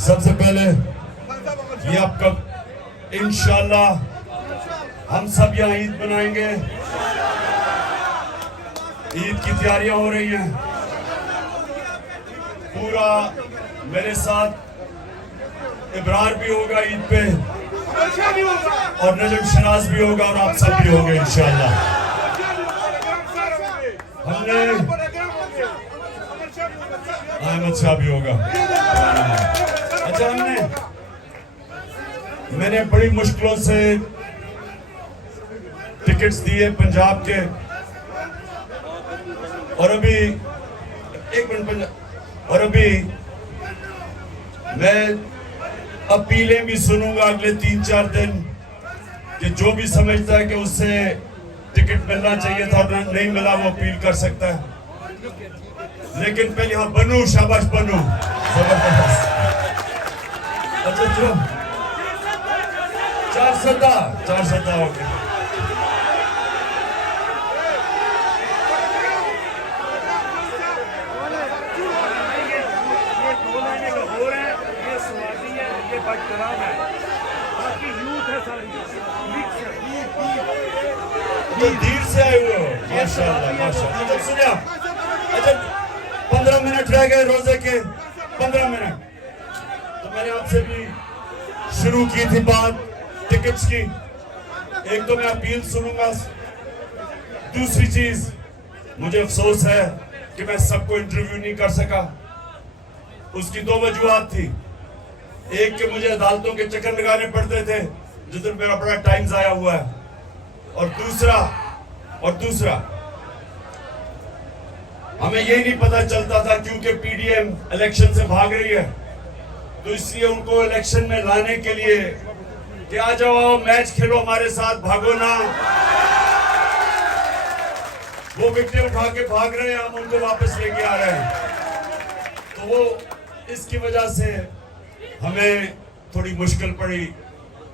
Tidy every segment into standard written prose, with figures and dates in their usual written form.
سب سے پہلے یہ آپ کا انشاءاللہ ہم سب یہاں عید منائیں گے. عید کی تیاریاں ہو رہی ہیں. پورا میرے ساتھ ابرار بھی ہوگا عید پہ اور نجم شناز بھی ہوگا اور آپ سب بھی ہوگے انشاءاللہ. ہم نے احمد شاہ بھی ہوگا. اچھا میں نے بڑی مشکلوں سے ٹکٹس دیے پنجاب کے اور ابھی میں اپیلیں بھی سنوں گا اگلے 3-4 دن کہ جو بھی سمجھتا ہے کہ اس سے ٹکٹ ملنا چاہیے تھا اور نہیں ملا وہ اپیل کر سکتا ہے. لیکن پہلے ہاں بنو شاباش بنو زبردست. اچھا جو 4 ہو گئے. دیر سے آئے ہوئے ہو ماشاءاللہ ماشاءاللہ. اچھا سنیں آپ, اچھا 15 منٹ رہ گئے روزے کے, 15 منٹ. تو میں نے آپ سے بھی شروع کی تھی بات ٹکٹس کی. ایک تو میں اپیل سنوں گا. دوسری چیز مجھے افسوس ہے کہ میں سب کو انٹرویو نہیں کر سکا. اس کی 2 وجوہات تھی. ایک کہ مجھے عدالتوں کے چکر لگانے پڑتے تھے جس دن میرا بڑا ٹائم ضائع ہوا ہے, اور دوسرا ہمیں یہی نہیں پتا چلتا تھا کیونکہ پی ڈی ایم الیکشن سے بھاگ رہی ہے, تو اس لیے ان کو الیکشن میں لانے کے لیے کہ آ جاؤ میچ کھیلو ہمارے ساتھ, بھاگو نا. وہ وکٹیں اٹھا کے بھاگ رہے ہیں, ہم ان کو واپس لے کے آ رہے ہیں. تو وہ اس کی وجہ سے ہمیں تھوڑی مشکل پڑی.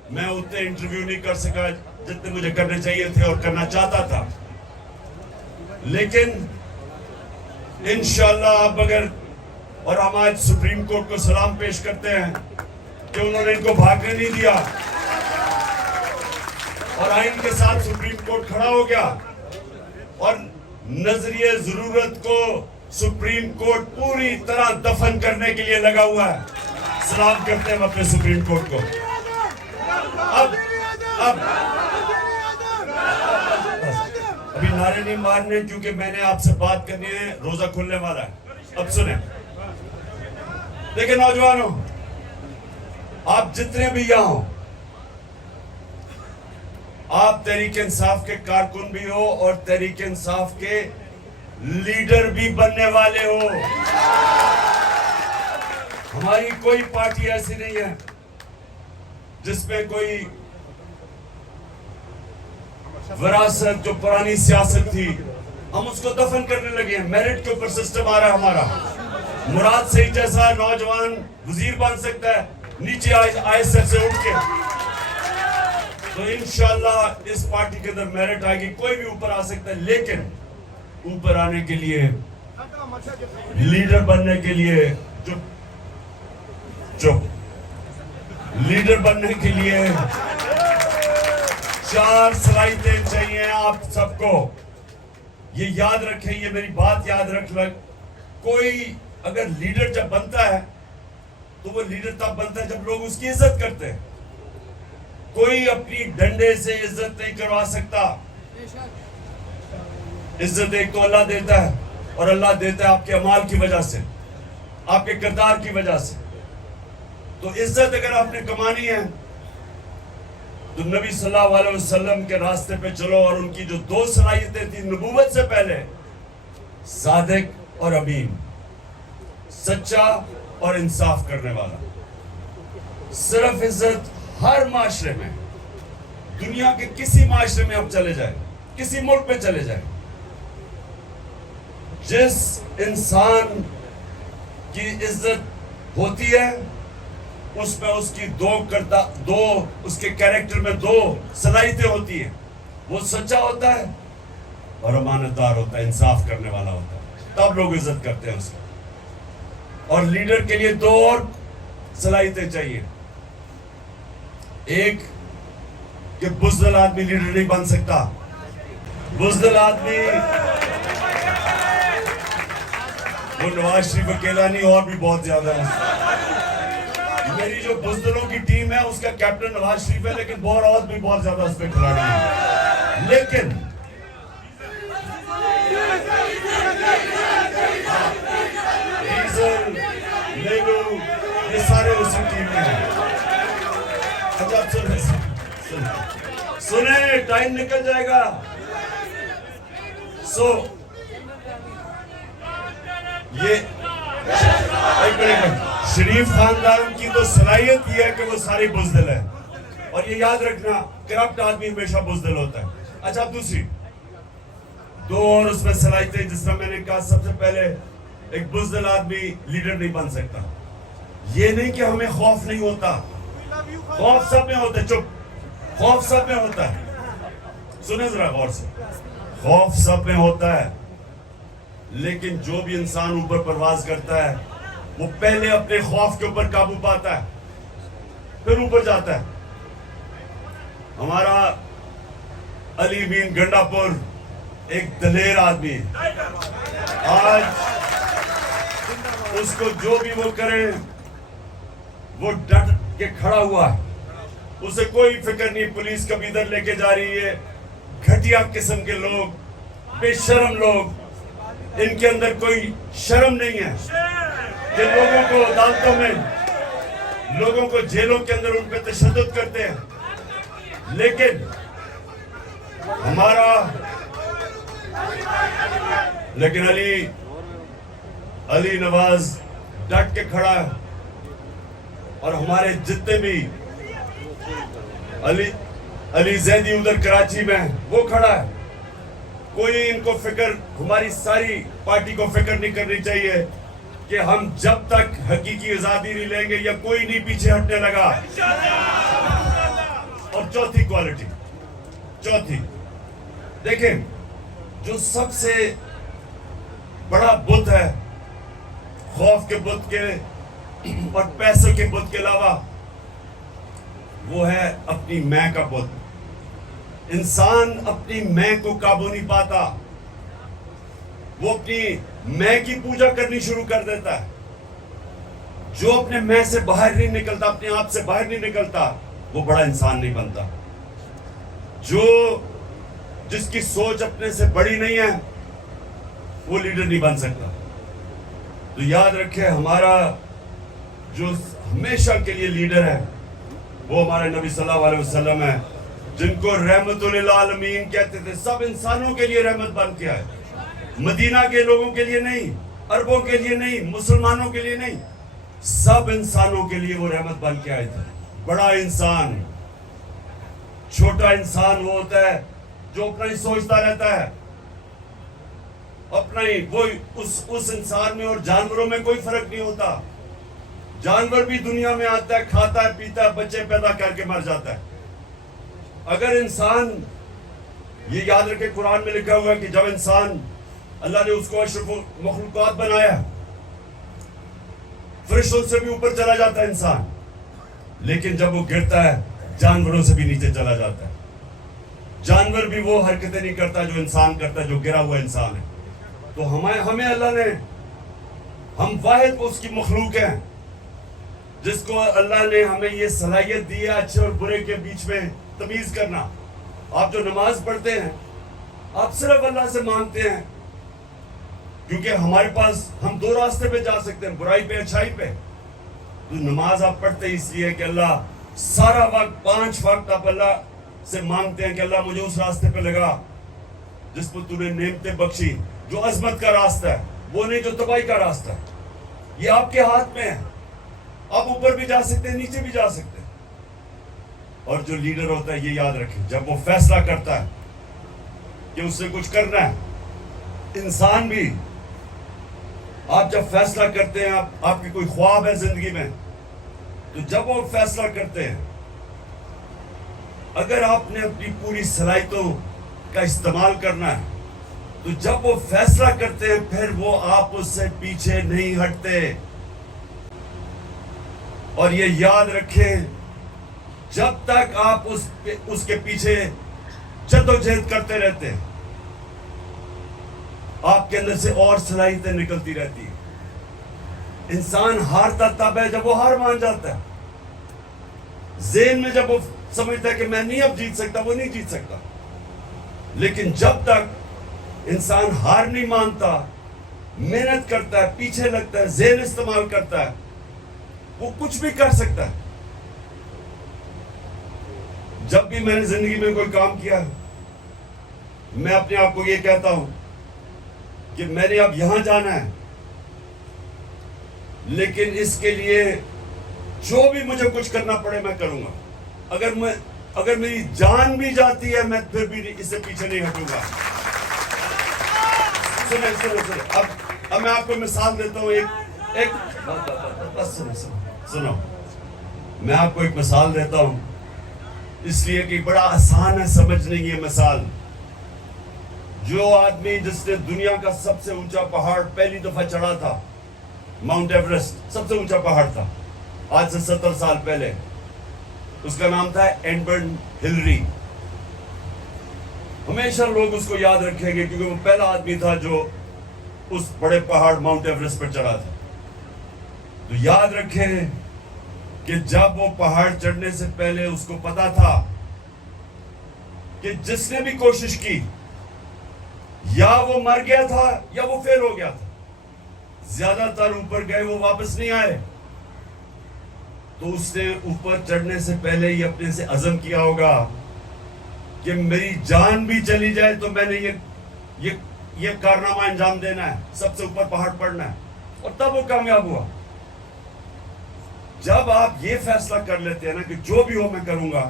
میں اتنے انٹرویو نہیں کر سکا جتنے مجھے کرنے چاہیے تھے اور کرنا چاہتا تھا. لیکن انشاءاللہ اب اگر, اور ہم آج سپریم کورٹ کو سلام پیش کرتے ہیں کہ انہوں نے ان کو بھاگنے نہیں دیا اور آئین کے ساتھ سپریم کورٹ کھڑا ہو گیا اور نظریہ ضرورت کو سپریم کورٹ پوری طرح دفن کرنے کے لیے لگا ہوا ہے. سلام کرتے ہیں ہم اپنے سپریم کورٹ کو. ابھی نعرے نہیں مارنے کیونکہ میں نے آپ سے بات کرنی ہے, روزہ کھلنے والا ہے. اب سنیں, دیکھیں نوجوانوں, آپ جتنے بھی یہاں ہو, آپ تحریک انصاف کے کارکن بھی ہو اور تحریک انصاف کے لیڈر بھی بننے والے ہو. ہماری کوئی پارٹی ایسی نہیں ہے جس میں کوئی وراثت جو پرانی سیاست تھی ہم اس کو دفن کرنے لگے ہیں. میرٹ کے اوپر سسٹم آ رہا ہے ہمارا. مراد سعید جیسا نوجوان وزیر بن سکتا ہے نیچے ISF سے اٹھ کے. تو انشاءاللہ اس پارٹی کے اندر میرٹ آئے گی, کوئی بھی اوپر آ سکتا ہے. لیکن اوپر آنے کے لیے, لیڈر بننے کے لیے, لیڈر بننے کے لیے 4 صلاحیتیں چاہیے آپ سب کو. یہ یاد رکھیں, یہ میری بات یاد رکھ لیں. کوئی اگر لیڈر جب بنتا ہے تو وہ لیڈر تب بنتا ہے جب لوگ اس کی عزت کرتے ہیں. کوئی اپنی ڈنڈے سے عزت نہیں کروا سکتا. عزت ایک تو اللہ دیتا ہے, اور اللہ دیتا ہے آپ کے اعمال کی وجہ سے, آپ کے کردار کی وجہ سے. تو عزت اگر آپ نے کمانی ہے تو نبی صلی اللہ علیہ وسلم کے راستے پہ چلو. اور ان کی جو 2 صلاحیتیں تھیں نبوت سے پہلے, صادق اور امین, سچا اور انصاف کرنے والا. صرف عزت ہر معاشرے میں, دنیا کے کسی معاشرے میں آپ چلے جائیں, کسی ملک میں چلے جائیں, جس انسان کی عزت ہوتی ہے اس میں اس کی 2 اس کے کیریکٹر میں 2 صلاحیتیں ہوتی ہیں. وہ سچا ہوتا ہے اور امانتدار ہوتا ہے, انصاف کرنے والا ہوتا ہے. تب لوگ عزت کرتے ہیں اس کو. اور لیڈر کے لیے 2 اور صلاحیتیں چاہیے. ایک کہ بزدل آدمی لیڈر نہیں بن سکتا. بزدل آدمی وہ نواز شریف اکیلا نہیں اور بھی بہت زیادہ ہے. میری جو بزدلوں کی ٹیم ہے اس کا کیپٹن نواز شریف ہے, لیکن اور بھی بہت زیادہ اس پہ کھلاڑی ہیں. لیکن ڈیزل لیلو یہ سارے اسی ٹیم میں ہیں. سنیں ٹائم نکل جائے گا. یہ شریف خاندان کی تو صلاحیت یہ ہے کہ وہ سارے بزدل ہیں, اور یہ یاد رکھنا کرپٹ آدمی ہمیشہ بزدل ہوتا ہے. اچھا دوسری دو اور اس میں صلاحیتیں, جس طرح میں نے کہا سب سے پہلے ایک بزدل آدمی لیڈر نہیں بن سکتا. یہ نہیں کہ ہمیں خوف نہیں ہوتا, خوف سب میں ہوتا ہے. چپ, خوف سب میں ہوتا ہے. سنیں ذرا غور سے, خوف سب میں ہوتا ہے, لیکن جو بھی انسان اوپر پرواز کرتا ہے وہ پہلے اپنے خوف کے اوپر قابو پاتا ہے, پھر اوپر جاتا ہے. ہمارا علی مین گنڈا پور ایک دلیر آدمی ہے. آج اس کو جو بھی وہ کرے وہ ڈٹ کے کھڑا ہوا ہے. اسے کوئی فکر نہیں پولیس کبھی ادھر لے کے جا رہی ہے. گھٹیا قسم کے لوگ, بے شرم لوگ, ان کے اندر کوئی شرم نہیں ہے کہ لوگوں کو عدالتوں میں, لوگوں کو جیلوں کے اندر ان پہ تشدد کرتے ہیں. لیکن لیکن علی نواز ڈٹ کے کھڑا ہے, اور ہمارے جتنے بھی علی زیدی ادھر کراچی میں وہ کھڑا ہے. کوئی ان کو فکر, ہماری ساری پارٹی کو فکر نہیں کرنی چاہیے کہ ہم جب تک حقیقی آزادی نہیں لیں گے یا کوئی نہیں پیچھے ہٹنے لگا. اور چوتھی کوالٹی, چوتھی دیکھیں, جو سب سے بڑا بت ہے خوف کے بت کے اور پیسوں کے بت کے علاوہ, وہ ہے اپنی میں کا بت. انسان اپنی میں کو قابو نہیں پاتا, وہ اپنی میں کی پوجا کرنی شروع کر دیتا ہے. جو اپنے میں سے باہر نہیں نکلتا, اپنے آپ سے باہر نہیں نکلتا, وہ بڑا انسان نہیں بنتا. جس کی سوچ اپنے سے بڑی نہیں ہے وہ لیڈر نہیں بن سکتا. تو یاد رکھے, ہمارا جو ہمیشہ کے لیے لیڈر ہے وہ ہمارے نبی صلی اللہ علیہ وسلم ہے, جن کو رحمت للعالمین کہتے تھے. سب انسانوں کے لیے رحمت بن کے آئے, مدینہ کے لوگوں کے لیے نہیں, عربوں کے لیے نہیں, مسلمانوں کے لیے نہیں, سب انسانوں کے لیے وہ رحمت بن کے آئے تھے. بڑا انسان, چھوٹا انسان وہ ہوتا ہے جو اپنا ہی سوچتا رہتا ہے, اپنا ہی. وہ اس انسان میں اور جانوروں میں کوئی فرق نہیں ہوتا. جانور بھی دنیا میں آتا ہے, کھاتا ہے, پیتا ہے, بچے پیدا کر کے مر جاتا ہے. اگر انسان, یہ یاد رکھے قرآن میں لکھا ہوا ہے کہ جب انسان, اللہ نے اس کو اشرف مخلوقات بنایا, فرشتوں سے بھی اوپر چلا جاتا ہے انسان, لیکن جب وہ گرتا ہے جانوروں سے بھی نیچے چلا جاتا ہے. جانور بھی وہ حرکتیں نہیں کرتا جو انسان کرتا ہے, جو گرا ہوا انسان ہے. تو ہمیں اللہ نے, ہم واحد اس کی مخلوق ہیں جس کو اللہ نے ہمیں یہ صلاحیت دی ہے اچھے اور برے کے بیچ میں تمیز کرنا. آپ جو نماز پڑھتے ہیں آپ صرف اللہ سے مانگتے ہیں, کیونکہ ہمارے پاس, ہم دو راستے پہ جا سکتے ہیں, برائی پہ, اچھائی پہ. تو نماز آپ پڑھتے اس لیے کہ اللہ سارا وقت, 5 وقت آپ اللہ سے مانگتے ہیں کہ اللہ مجھے اس راستے پہ لگا جس پر تو نے نعمتیں بخشی, جو عظمت کا راستہ ہے, وہ نہیں جو تباہی کا راستہ ہے. یہ آپ کے ہاتھ میں ہے, آپ اوپر بھی جا سکتے ہیں, نیچے بھی جا سکتے ہیں. اور جو لیڈر ہوتا ہے, یہ یاد رکھیں, جب وہ فیصلہ کرتا ہے کہ اس سے کچھ کرنا ہے, انسان بھی, آپ جب فیصلہ کرتے ہیں, آپ کی کوئی خواب ہے زندگی میں, تو جب وہ فیصلہ کرتے ہیں, اگر آپ نے اپنی پوری صلاحیتوں کا استعمال کرنا ہے, تو جب وہ فیصلہ کرتے ہیں پھر وہ آپ اس سے پیچھے نہیں ہٹتے. اور یہ یاد رکھیں جب تک آپ اس کے پیچھے جدوجہد کرتے رہتے ہیں آپ کے اندر سے اور صلاحیتیں نکلتی رہتی ہیں. انسان ہارتا تب ہے جب وہ ہار مان جاتا ہے. ذہن میں جب وہ سمجھتا ہے کہ میں نہیں اب جیت سکتا, وہ نہیں جیت سکتا. لیکن جب تک انسان ہار نہیں مانتا, محنت کرتا ہے, پیچھے لگتا ہے, ذہن استعمال کرتا ہے, وہ کچھ بھی کر سکتا ہے. جب بھی میں نے زندگی میں کوئی کام کیا میں اپنے آپ کو یہ کہتا ہوں کہ میں نے اب یہاں جانا ہے, لیکن اس کے لیے جو بھی مجھے کچھ کرنا پڑے میں کروں گا. اگر میری جان بھی جاتی ہے میں پھر بھی اس سے پیچھے نہیں ہٹوں گا. سنیں اب میں آپ کو مثال دیتا ہوں. سنو, میں آپ کو ایک مثال دیتا ہوں اس لیے کہ بڑا آسان ہے سمجھنے کی یہ مثال. جو آدمی جس نے دنیا کا سب سے اونچا پہاڑ پہلی دفعہ چڑھا تھا, ماؤنٹ ایورسٹ سب سے اونچا پہاڑ تھا آج سے 70 سال پہلے, اس کا نام تھا ایڈمنڈ ہلری. ہمیشہ لوگ اس کو یاد رکھیں گے کیونکہ وہ پہلا آدمی تھا جو اس بڑے پہاڑ ماؤنٹ ایورسٹ پر چڑھا تھا. تو یاد رکھیں کہ جب وہ پہاڑ چڑھنے سے پہلے اس کو پتا تھا کہ جس نے بھی کوشش کی یا وہ مر گیا تھا یا وہ فیل ہو گیا تھا. زیادہ تر اوپر گئے وہ واپس نہیں آئے. تو اس نے اوپر چڑھنے سے پہلے ہی اپنے سے عزم کیا ہوگا کہ میری جان بھی چلی جائے تو میں نے یہ کارنامہ انجام دینا ہے, سب سے اوپر پہاڑ پڑنا ہے. اور تب وہ کامیاب ہوا. جب آپ یہ فیصلہ کر لیتے ہیں نا کہ جو بھی ہو میں کروں گا,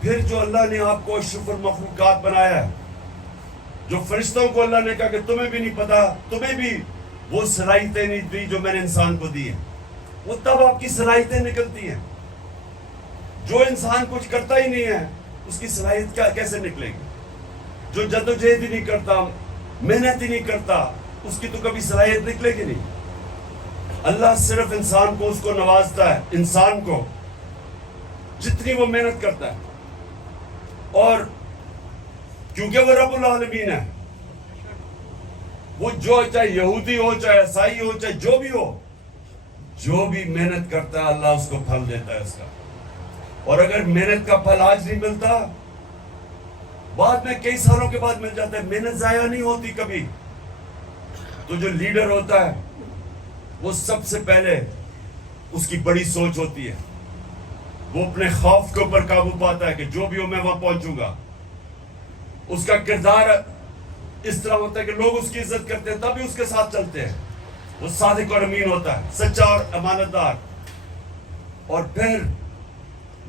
پھر جو اللہ نے آپ کو اشرف المخلوقات بنایا ہے, جو فرشتوں کو اللہ نے کہا کہ تمہیں بھی نہیں پتا, تمہیں بھی وہ صلاحیتیں نہیں دی جو میں نے انسان کو دی ہیں, وہ تب آپ کی صلاحیتیں نکلتی ہیں. جو انسان کچھ کرتا ہی نہیں ہے اس کی صلاحیت کیسے نکلے گی؟ جو جدوجہد ہی نہیں کرتا, محنت ہی نہیں کرتا, اس کی تو کبھی صلاحیت نکلے گی نہیں. اللہ صرف انسان کو اس کو نوازتا ہے, انسان کو جتنی وہ محنت کرتا ہے. اور کیونکہ وہ رب العالمین ہے, وہ جو چاہے یہودی ہو, چاہے عیسائی ہو, چاہے جو بھی ہو, جو بھی محنت کرتا ہے اللہ اس کو پھل دیتا ہے اس کا. اور اگر محنت کا پھل آج نہیں ملتا, بعد میں کئی سالوں کے بعد مل جاتا ہے. محنت ضائع نہیں ہوتی کبھی. تو جو لیڈر ہوتا ہے وہ سب سے پہلے اس کی بڑی سوچ ہوتی ہے, وہ اپنے خوف کے اوپر قابو پاتا ہے کہ جو بھی ہو میں وہاں پہنچوں گا. اس کا کردار اس طرح ہوتا ہے کہ لوگ اس کی عزت کرتے ہیں تبھی اس کے ساتھ چلتے ہیں. وہ صادق اور امین ہوتا ہے, سچا اور امانت دار. اور پھر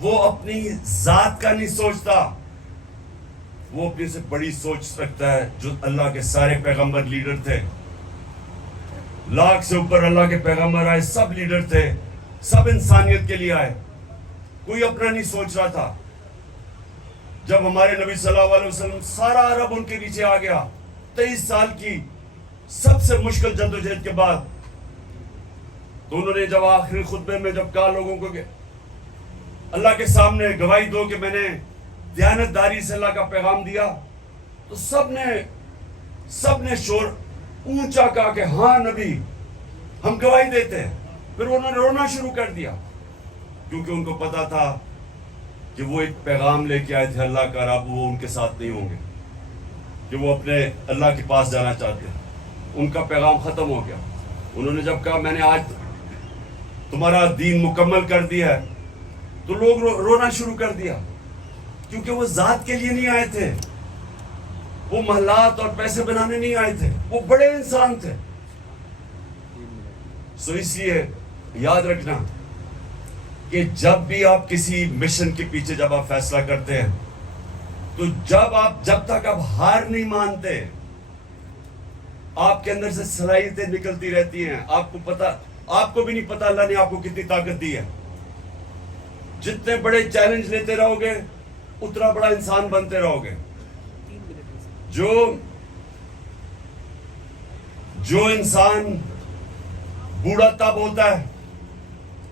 وہ اپنی ذات کا نہیں سوچتا, وہ اپنی سے بڑی سوچ رکھتا ہے. جو اللہ کے سارے پیغمبر لیڈر تھے, لاکھ سے اوپر اللہ کے پیغمبر آئے, سب لیڈر تھے, سب انسانیت کے لیے آئے, کوئی اپنا نہیں سوچ رہا تھا. جب ہمارے نبی صلی اللہ علیہ وسلم سارا عرب ان کے نیچے آ گیا 23 سال کی سب سے مشکل جدوجہد کے بعد, تو انہوں نے جب آخری خطبے میں جب کہا لوگوں کو کہ اللہ کے سامنے گواہی دو کہ میں نے دیانتداری سے اللہ کا پیغام دیا, تو سب نے شور اونچا کہا کہ ہاں نبی ہم گواہی دیتے ہیں. پھر انہوں نے رونا شروع کر دیا کیونکہ ان کو پتا تھا کہ وہ ایک پیغام لے کے آئے تھے اللہ کا, رب وہ ان کے ساتھ نہیں ہوں گے, کہ وہ اپنے اللہ کے پاس جانا چاہتے ہیں. ان کا پیغام ختم ہو گیا. انہوں نے جب کہا میں نے آج تمہارا دین مکمل کر دیا ہے, تو لوگ رونا شروع کر دیا کیونکہ وہ ذات کے لیے نہیں آئے تھے, وہ محلات اور پیسے بنانے نہیں آئے تھے, وہ بڑے انسان تھے. سو اس لیے یاد رکھنا کہ جب بھی آپ کسی مشن کے پیچھے جب آپ فیصلہ کرتے ہیں, تو جب تک آپ ہار نہیں مانتے, آپ کے اندر سے صلاحیتیں نکلتی رہتی ہیں. آپ کو بھی نہیں پتا اللہ نے آپ کو کتنی طاقت دی ہے. جتنے بڑے چیلنج لیتے رہو گے اتنا بڑا انسان بنتے رہو گے. جو انسان بوڑھا تب ہوتا ہے